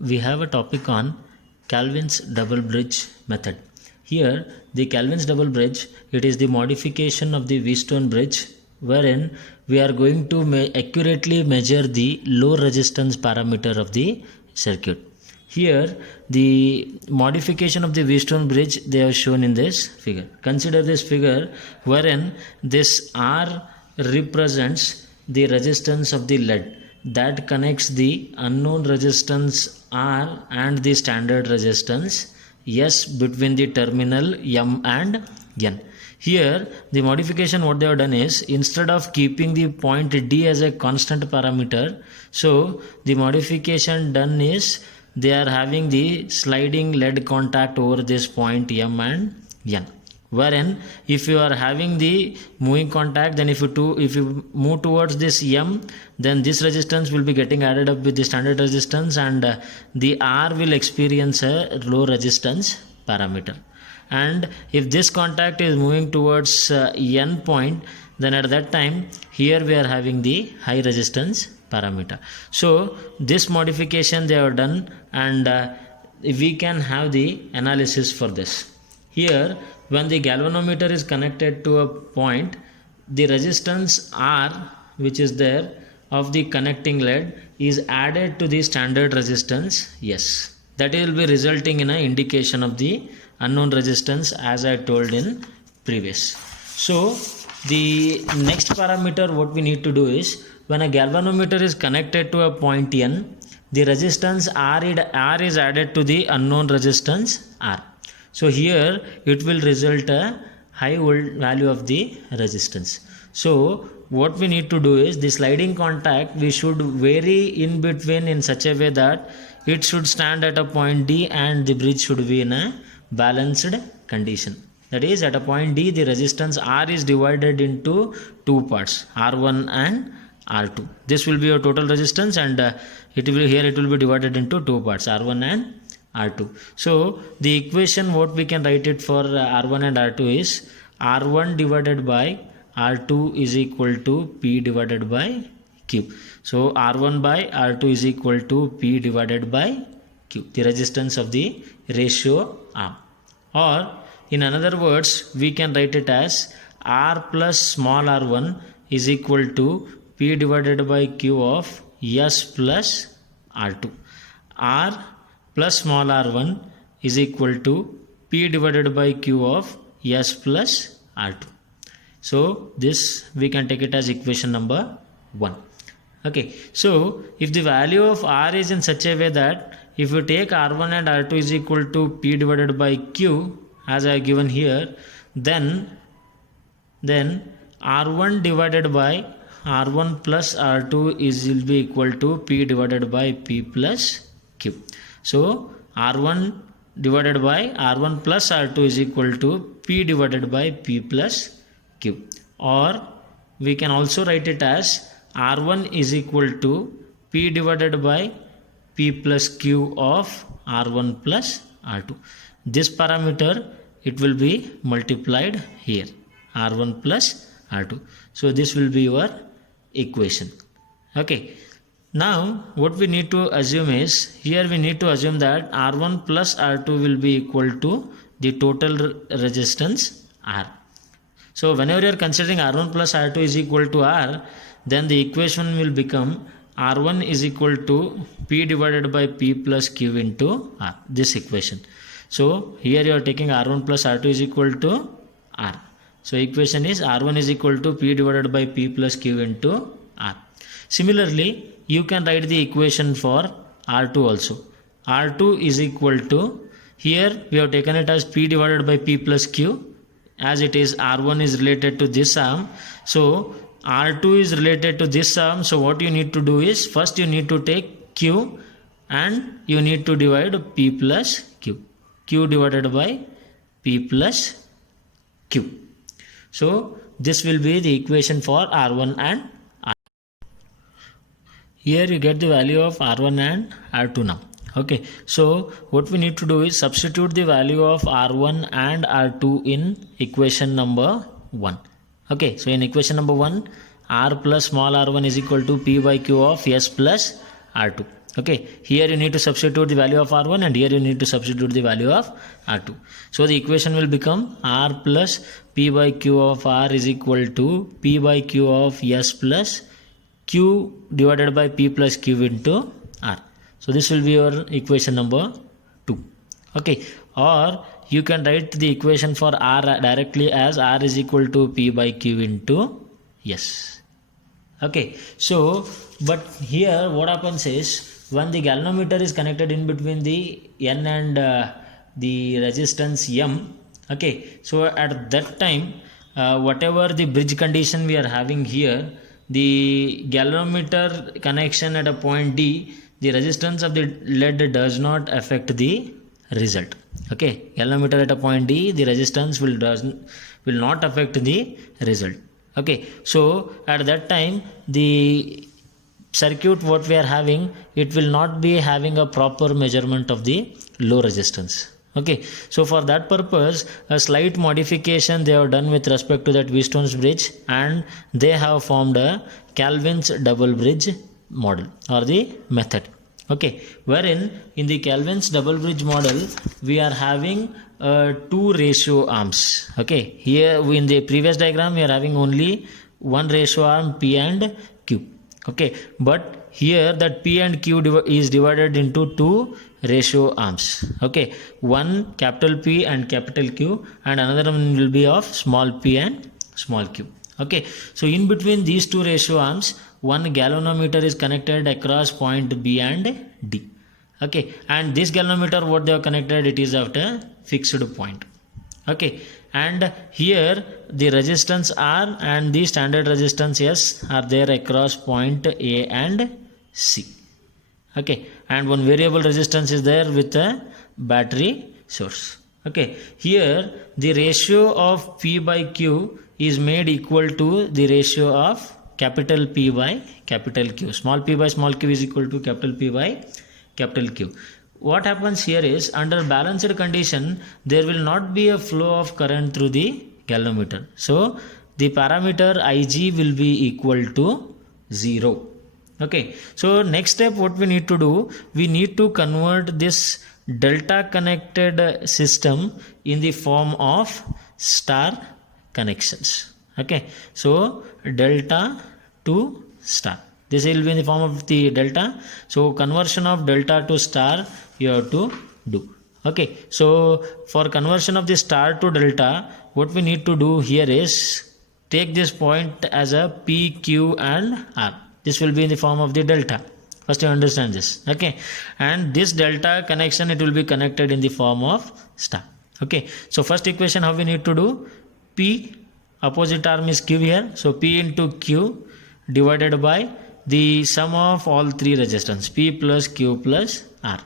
we have a topic on Calvin's double bridge method. Here the Calvin's double bridge, it is the modification of the Wheatstone bridge wherein we are going to accurately measure the low resistance parameter of the circuit. Here the modification of the Wheatstone bridge they have shown in this figure. Consider this figure wherein this R represents the resistance of the lead that connects the unknown resistance R and the standard resistance S between the terminal M and N. Here the modification what they have done is, instead of keeping the point D as a constant parameter, so the modification done is they are having the sliding lead contact over this point M and N, wherein if you are having the moving contact, then if you move towards this M, then this resistance will be getting added up with the standard resistance and the R will experience a low resistance parameter. And if this contact is moving towards N point, then at that time here we are having the high resistance parameter. So this modification they have done, and we can have the analysis for this. Here when the galvanometer is connected to a point, the resistance R which is there of the connecting lead is added to the standard resistance S. That will be resulting in an indication of the unknown resistance as I told in previous. So the next parameter what we need to do is, when a galvanometer is connected to a point N, the resistance R is added to the unknown resistance R. So here it will result a high value of the resistance. So what we need to do is, the sliding contact we should vary in between in such a way that it should stand at a point D and the bridge should be in a balanced condition. That is, at a point D the resistance R is divided into two parts, R1 and R2. This will be your total resistance, and it will be divided into two parts, R1 and R2. So the equation what we can write it for R1 and R2 is R1 divided by R2 is equal to P divided by Q. So R1 by R2 is equal to P divided by Q, the resistance of the ratio arm. Or in another words, we can write it as R plus small r1 is equal to P divided by Q of S plus R2. R plus small r1 is equal to P divided by Q of S plus R2. So this we can take it as equation number 1. Okay, so if the value of R is in such a way that if you take R1 and R2 is equal to P divided by Q as I have given here, then R1 divided by R1 plus R2 will be equal to P divided by P plus Q. So R1 divided by R1 plus R2 is equal to P divided by P plus Q. Or we can also write it as R1 is equal to P divided by P plus Q of R1 plus R2. This parameter it will be multiplied here, R1 plus R2. So this will be your equation. Okay. Now what we need to assume is, here we need to assume that R1 plus R2 will be equal to the total resistance R. So whenever you are considering R1 plus R2 is equal to R, then the equation will become R1 is equal to P divided by P plus Q into R, this equation. So here you are taking R1 plus R2 is equal to R. So equation is R1 is equal to P divided by P plus Q into R. Similarly, you can write the equation for R2 also. R2 is equal to, here we have taken it as P divided by P plus Q, as it is R1 is related to this arm. So R2 is related to this arm. So what you need to do is, first you need to take Q and you need to divide P plus Q. Q divided by P plus Q. So this will be the equation for R1 and R2. Here you get the value of R1 and R2 now. Okay, so what we need to do is substitute the value of R1 and R2 in equation number 1. Okay, so in equation number 1, R plus small r1 is equal to P by Q of S plus R2. Okay, here you need to substitute the value of R1 and here you need to substitute the value of R2. So the equation will become R plus P by Q of R is equal to P by Q of S plus Q divided by P plus Q into R. So this will be your equation number 2. Okay, or you can write the equation for R directly as R is equal to P by Q into S. Okay, so but here what happens is, when the galvanometer is connected in between the N and the resistance M, okay, so at that time whatever the bridge condition we are having here, the galvanometer connection at a point D, the resistance of the lead does not affect the result. Okay, galvanometer at a point D, the resistance will not affect the result. Okay, so at that time the circuit what we are having, it will not be having a proper measurement of the low resistance. Okay, so for that purpose a slight modification they have done with respect to that Wheatstone's bridge, and they have formed a Calvin's double bridge model or the method. Okay, wherein in the Calvin's double bridge model we are having 2 ratio arms. Okay, here in the previous diagram we are having only 1 ratio arm P and Q. Okay, but here that P and Q is divided into 2 ratio arms. Okay, one capital P and capital Q, and another one will be of small p and small q. Okay, so in between these 2 ratio arms, one galvanometer is connected across point B and D. Okay, and this galvanometer what they are connected, it is at a fixed point. Okay, and here the resistance R and the standard resistance S are there across point A and C. Okay, and one variable resistance is there with a battery source. Okay, here the ratio of P by Q is made equal to the ratio of capital P by capital Q. Small p by small q is equal to capital P by capital Q. What happens here is, under balanced condition there will not be a flow of current through the galvanometer. So the parameter Ig will be equal to 0. Okay, so next step what we need to do, we need to convert this delta connected system in the form of star connections. Okay, so delta to star, this will be in the form of the delta. So conversion of delta to star you have to do. Okay, so for conversion of the star to delta, what we need to do here is take this point as a P, Q and R. This will be in the form of the delta. First you understand this. Okay, and this delta connection, it will be connected in the form of star. Okay, so first equation how we need to do, P, opposite arm is Q here, so P into Q divided by the sum of all 3 resistance, P plus Q plus R.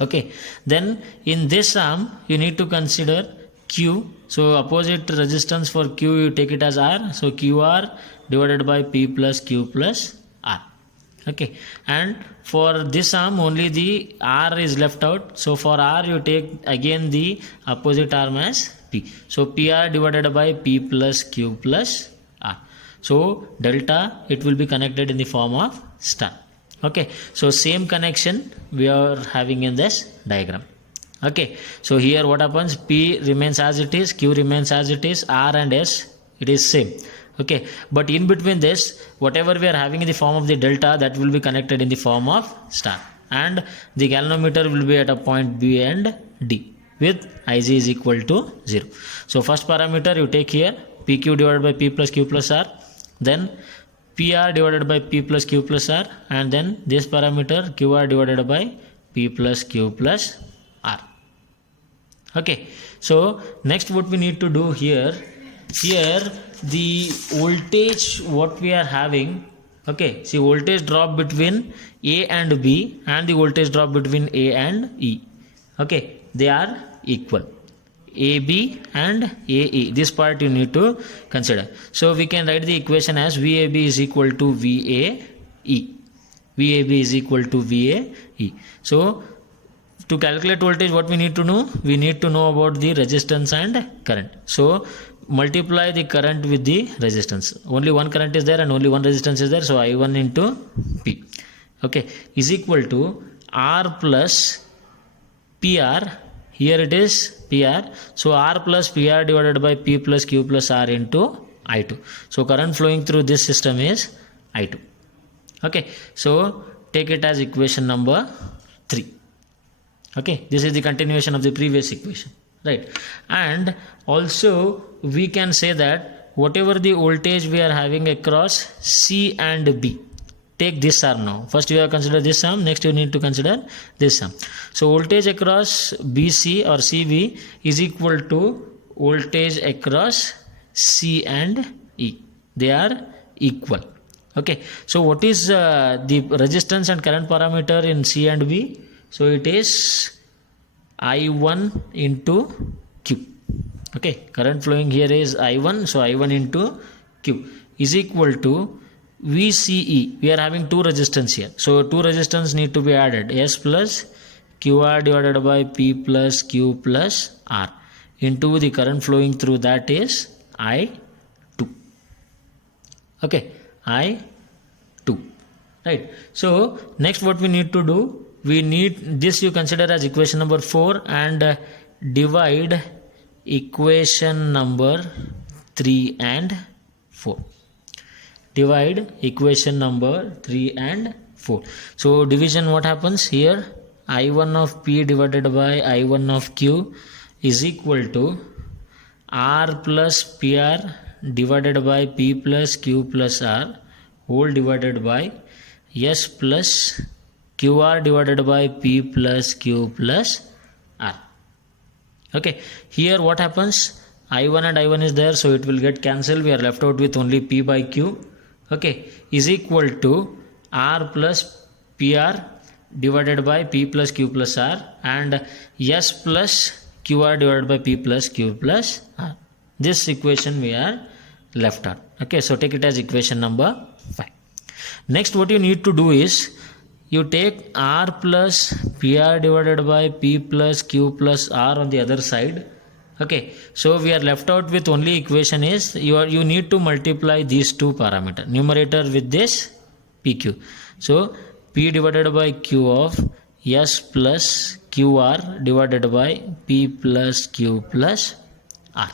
Okay, then in this arm you need to consider Q, so opposite resistance for Q you take it as R, so QR divided by P plus Q plus R. Okay, and for this arm only the R is left out, so for R you take again the opposite arm as P, so PR divided by P plus Q plus R. So delta, it will be connected in the form of star. Okay, so same connection we are having in this diagram. Okay, so here what happens, P remains as it is, Q remains as it is, R and S it is same. Okay, but in between this, whatever we are having in the form of the delta, that will be connected in the form of star, and the galvanometer will be at a point B and D with Ig is equal to 0. So first parameter you take here, PQ divided by P plus Q plus R, then PR divided by P plus Q plus R, and then this parameter QR divided by P plus Q plus R. Okay, so next what we need to do here the voltage what we are having, okay, see voltage drop between A and B and the voltage drop between A and E, okay, they are equal, AB and AE, this part you need to consider. So we can write the equation as VAB is equal to VAE, VAB is equal to VAE. So to calculate voltage what we need to know, we need to know about the resistance and current. So multiply the current with the resistance, only one current is there and only one resistance is there, so I1 into P. okay, is equal to R plus PR. Here it is PR. So R plus PR divided by P plus Q plus R into I2. So current flowing through this system is I2. Okay, so take it as equation number 3. Okay, this is the continuation of the previous equation, right? And also we can say that whatever the voltage we are having across C and B, take this arm now. First you have considered this arm, next you need to consider this arm. So voltage across BC or CB is equal to voltage across C and E. They are equal. Okay, so what is the resistance and current parameter in C and B? So it is I1 into Q. Okay, current flowing here is I1, so I1 into Q is equal to VCE. We are having two resistance here, so two resistance need to be added, S plus QR divided by P plus Q plus R into the current flowing through, that is I2. Okay, I2, right? So next what we need to do, we need this, you consider as equation number 4 and divide equation number 3 and 4. Divide equation number 3 and 4. So division, what happens here? I1 of P divided by I1 of Q is equal to R plus PR divided by P plus Q plus R whole divided by S plus QR divided by P plus Q plus R. Okay, here what happens? I1 and I1 is there, so it will get cancelled. We are left out with only P by Q. Okay, is equal to R plus PR divided by P plus Q plus R and S plus QR divided by P plus Q plus R. This equation we are left out. Okay, so take it as equation number 5. Next what you need to do is, you take R plus PR divided by P plus Q plus R on the other side. Okay, so we are left out with only equation is, you need to multiply these two parameter, numerator with this PQ. So P divided by Q of S plus QR divided by P plus Q plus R.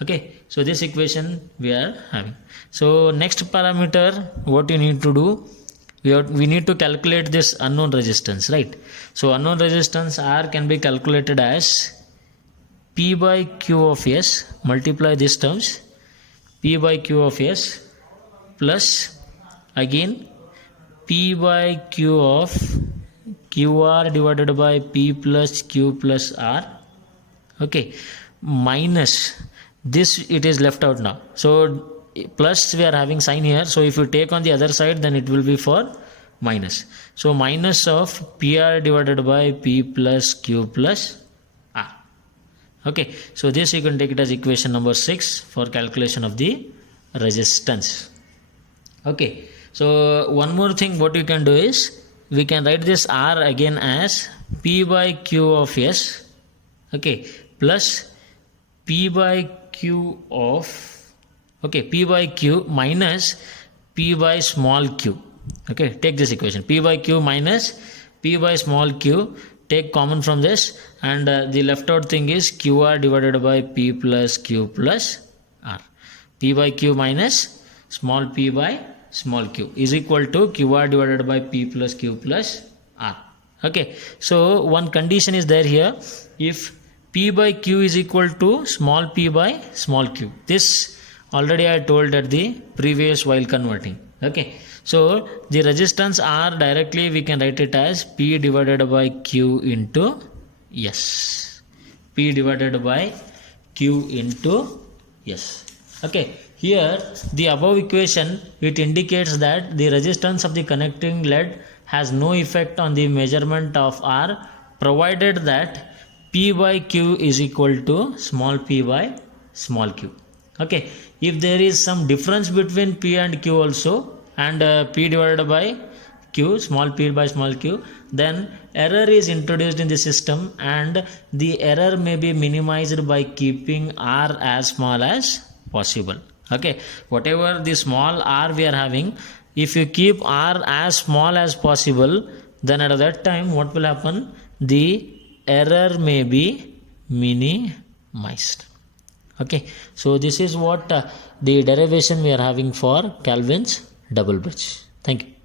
Okay, so this equation we are having. So next parameter, what you need to do, we need to calculate this unknown resistance, right? So unknown resistance R can be calculated as P by Q of S, multiply these terms, P by Q of S plus again P by Q of QR divided by P plus Q plus R, okay, minus this, it is left out now. So plus we are having sign here, so if you take on the other side, then it will be for minus. So minus of PR divided by P plus Q plus R. Okay, so this you can take it as equation number 6 for calculation of the resistance. Okay, so one more thing what you can do is, we can write this R again as P by Q of S, okay, plus P by Q of, okay, P by Q minus P by small q. Okay, take this equation, P by Q minus P by small q, take common from this, and the left out thing is QR divided by P plus Q plus R. P by Q minus small p by small q is equal to QR divided by P plus Q plus R. Okay, so one condition is there here, if P by Q is equal to small p by small q. This already I told at the previous while converting. Okay, so the resistance R directly we can write it as P divided by Q into S. P divided by Q into S. Okay, here the above equation, it indicates that the resistance of the connecting lead has no effect on the measurement of R, provided that P by Q is equal to small p by small q. Okay, if there is some difference between P and Q also, and P divided by Q, small p by small q, then error is introduced in the system, and the error may be minimized by keeping R as small as possible. Okay, whatever the small r we are having, if you keep r as small as possible, then at that time what will happen? The error may be minimized. Okay, so this is what the derivation we are having for Calvin's double bridge. Thank you.